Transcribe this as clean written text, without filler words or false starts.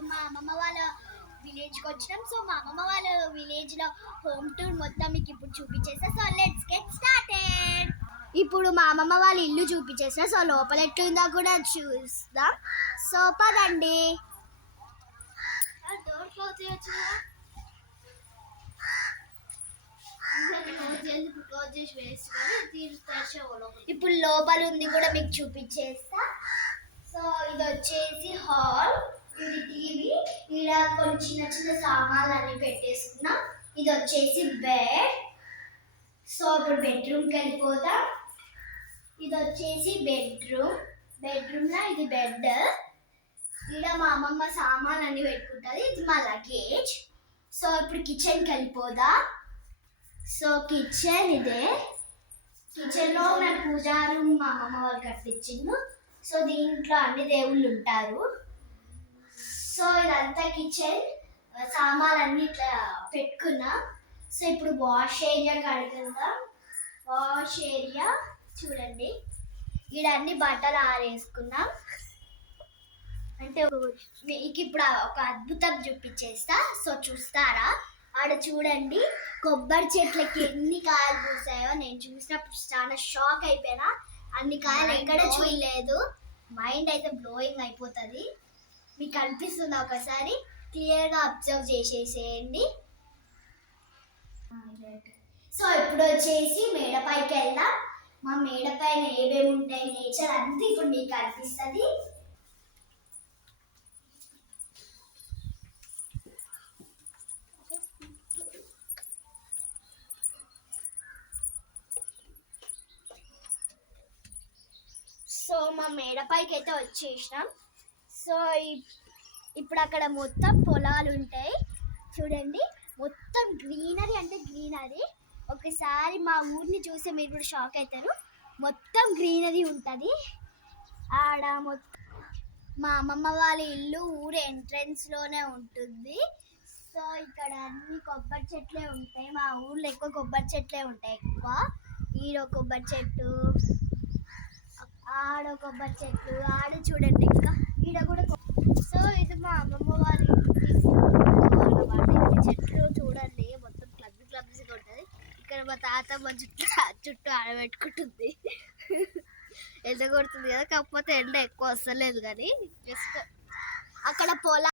ఇప్పుడు మా అమ్మమ్మ వాళ్ళ విలేజ్కి వచ్చినాం. సో మా అమ్మమ్మ వాళ్ళ విలేజ్లో హోమ్ టూర్ మొత్తం మీకు ఇప్పుడు చూపించేస్తా. So let's get started. ఇప్పుడు మా అమ్మమ్మ వాళ్ళ ఇల్లు చూపించేస్తా. సో లోపల ఎట్లుందో కూడా చూస్తాం. సో పదండి. డోర్ క్లోజ్ చేయొచ్చు. ఇప్పుడు లోపల ఉంది కూడా మీకు చూపించేస్తా. సో ఇది వచ్చేసి హాల్, ఇది టీవీ, ఇలా కొన్ని చిన్న చిన్న సామాన్లు అన్ని పెట్టేసుకున్నాం. ఇది వచ్చేసి బెడ్. సో ఇప్పుడు బెడ్రూమ్కి వెళ్ళిపోతాం. ఇది వచ్చేసి బెడ్రూమ్లో ఇది బెడ్. ఇలా మా అమ్మమ్మ సామాన్లు అన్ని పెట్టుకుంటుంది. ఇది మా లగేజ్. సో ఇప్పుడు కిచెన్కి వెళ్ళిపోదా. సో కిచెన్ ఇదే. కిచెన్లో మన పూజా రూమ్ మా అమ్మమ్మ వాళ్ళు కట్టించిండు. సో దీంట్లో అన్ని దేవుళ్ళు ఉంటారు. సో ఇదంతా కిచెన్, సామాన్లు అన్ని ఇట్లా పెట్టుకున్నా. సో ఇప్పుడు వాష్ ఏరియా కడుగుతుందాం. వాష్ ఏరియా చూడండి, ఇక్కడ అన్ని బట్టలు ఆరేసుకున్నాం. అంటే మీకు ఇప్పుడు ఒక అద్భుతం చూపించేస్తా. సో చూస్తారా? ఆడ చూడండి, కొబ్బరి చెట్లకి ఎన్ని కాయలు పూసాయో. నేను చూసినప్పుడు చాలా షాక్ అయిపోయినా. అన్ని కాయలు ఎక్కడ చూడలేదు. మైండ్ అయితే బ్లోయింగ్ అయిపోతుంది. మీకు అనిపిస్తుంది, ఒకసారి క్లియర్గా అబ్జర్వ్ చేసేసేయండి. సో ఇప్పుడు వచ్చేసి మేడపైకి వెళ్దాం. మా మేడ పైన ఏమేమి ఉంటాయి, నేచర్ అంతా ఇప్పుడు మీకు అనిపిస్తుంది. సో మా మేడపైకి అయితే వచ్చేసినాం. సో ఇప్పుడు అక్కడ మొత్తం పొలాలు ఉంటాయి చూడండి. మొత్తం గ్రీనరీ అంటే గ్రీనరీ. ఒకసారి మా ఊరిని చూస్తే మీరు కూడా షాక్ అవుతారు. మొత్తం గ్రీనరీ ఉంటుంది ఆడ. మా అమ్మమ్మ వాళ్ళ ఇల్లు ఊరు ఎంట్రన్స్లోనే ఉంటుంది. సో ఇక్కడ అన్ని కొబ్బరి చెట్లే ఉంటాయి. మా ఊర్లో ఎక్కువ కొబ్బరి చెట్లే ఉంటాయి. ఎక్కువ ఈడో కొబ్బరి చెట్టు, ఆడ కొబ్బరి చెట్లు, ఆడ చూడండి ఇంకా ఈడ కూడా. సో ఇది మా అమ్మమ్మ వాళ్ళ చెట్లు చూడండి, మొత్తం క్లబ్స్గా ఉంటుంది. ఇక్కడ మా తాత మా చుట్టూ ఆడబెట్టుకుంటుంది. ఎండ కొడుతుంది కదా, కాకపోతే ఎండ ఎక్కువ వస్తలేదు. కానీ జస్ట్ అక్కడ పొలాలు